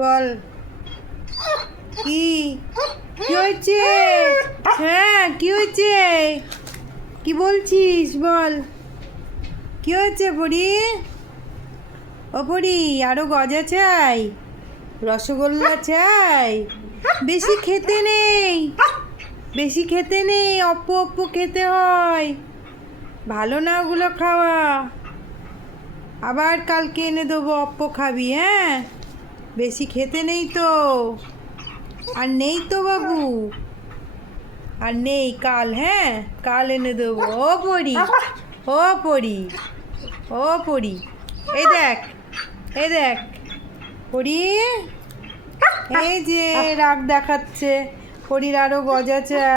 বল কি কি হয়েছে? হ্যাঁ কি হয়েছে? কি বলছিস বল? কি হয়েছে পরি? ও পরি, আরো গজা চাই, রসগোল্লা চাই। বেশি খেতে নেই, বেশি খেতে নেই, অপ্প অপ্প খেতে হয়, ভালো না ওগুলো খাওয়া। আবার কালকে এনে দেবো, অপ্প খাবি। হ্যাঁ, বেশি খেতে নেই তো, আর নেই তো বাবু, আর নেই, কাল। হ্যাঁ, কাল এনে দেবো। ও পরি, ও পরি, ও পরি, এই দেখ, এই দেখ পরি, এই যে রাগ দেখাচ্ছে। পরির আরো গজা চাই।